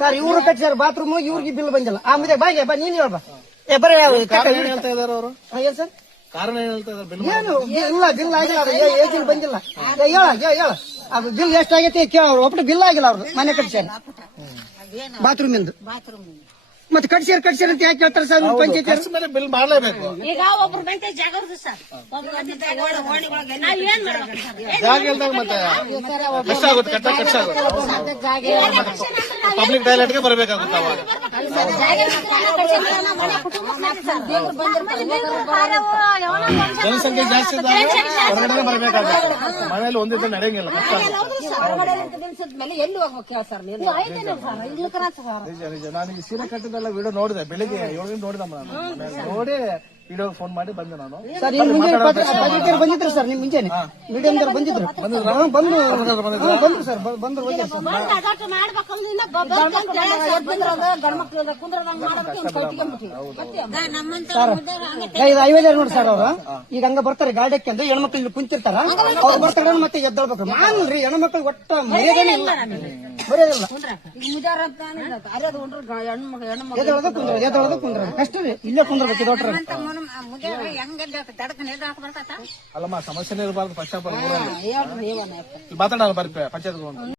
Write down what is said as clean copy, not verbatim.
Sir ಇವ್ರು ಕಟ್ಟಾರ bathroom ಇವ್ರಿಗೆ bill ಬಂದಿಲ್ಲ ಆಮೇಲೆ ಬಾಯ್ಗೆ ಬಾ ನೀನ್ ಹೇಳ್ಬಾ ಬರೀ ಹೇಳ್ತಾ ಇದಾರೆ ಅವರು ಏನ್ ಸರ್ ಕಾರಣ ಏನ್ ಹೇಳ್ತಾ ಇದಾರೆ? ಏನು ಇಲ್ಲ ಬಿಲ್ ಆಗಿಲ್ಲ ಏಜಿಲ್ ಬಂದಿಲ್ಲ ಹೇಳ ಅದು ಬಿಲ್ ಎಷ್ಟಾಗೈತಿ ಕೇಳ ಒಟ್ಟು ಬಿಲ್ ಆಗಿಲ್ಲ ಅವ್ರದ್ದು ಮನೆ ಕಟ್ಸ್ಯಾರ ಬಾತ್ರೂಮ್ ಇಂದು ಮತ್ತೆ ಕಟ್ಸ್ಯಾರ ಅಂತ ಯಾಕೆ ಕೇಳ್ತಾರೆ ಸರ್ ಪಂಚಾಯತ್ ಮೇಲೆ ಬಿಲ್ ಮಾಡ್ಲೇಬೇಕು. ಈಗ ಒಬ್ರು ಬಂತ ಜಾಗ ಸರ್ ಜಾಗ ಇಲ್ದಾಗ ಮತ್ತೆ ಎಷ್ಟಾಗುತ್ತೆ ಕಟ್ಟಾಗುತ್ತೆ ಪಬ್ಲಿಕ್ ಟಾಯ್ಲೆಟ್ಗೆ ಬರಬೇಕಾಗುತ್ತೆ ಅವಾಗ ಜನಸಂಖ್ಯೆ ಜಾಸ್ತಿ ಇದ್ದಾಗ ಹೊರಗಡೆ ಬರಬೇಕಾಗುತ್ತೆ. ಮನೆಯಲ್ಲಿ ಒಂದಿದ್ದ ನಡೆಯಂಗಿಲ್ಲ ಎಲ್ಲಿ ಹೋಗ್ಬೇಕು ಸರ್ ನಿಜ. ನಾನು ಈ ಸೀರೆ ಕಟ್ಟಿದೆಲ್ಲ ವಿಡಿಯೋ ನೋಡಿದೆ, ಬೆಳಿಗ್ಗೆ 7 ಗಂಟೆ ನೋಡಿದಮ್ಮ ನಾನು. ನೋಡಿ ವಿಡಿಯೋ ಫೋನ್ ಮಾಡಿ ಬಂದೆ ನಾನು. ಸರ್ ಬಂದಿದ್ರು ಸರ್ ನಿಮ್ ಮುಂಚೆನೆ ಮೀಡಿಯಂ ಬಂದಿದ್ರು ಬಂದ್ರು ಸರ್ ಬಂದ್ರು ಹೋಗ್ಯಾರ ಸರ್ ಇದು ಐವೈದಾರ ನೋಡಿ ಸರ್ ಅವ್ರು ಈಗ ಹಂಗ ಬರ್ತಾರೆ ಗಾಡಿಯಕ್ಕೆ ಅಂದ್ರೆ ಹೆಣ್ಮಕ್ಳು ಇಲ್ಲಿ ಕುಂತಿರ್ತಾರ ಅವ್ರು ಬರ್ತಾರೆ ಮತ್ತೆ ಎದ್ದೇಳ್ಬೇಕು ಮಾನ್ರಿ ಹೆಣ್ಮಕ್ಳು ಒಟ್ಟ ಮರ್ಯಾದೆನೇ ಇಲ್ಲ ಎದ್ದೇಳೋದು ಕುಂದ್ರ ಅಷ್ಟೇ ಇಲ್ಲೇ ಕುಂದ್ರಬೇಕು ಡಾಕ್ಟರ್ ಅಲ್ಲಮ್ಮ ಸಮಸ್ಯೆನೇ ಇರಬಾರ್ದು. ಫಸ್ಟ್ ಆಫ್ ಆಲ್ ಮಾತಾಡೋಣ ಬರ್ತೀವಿ ಪಂಚಾಯತ್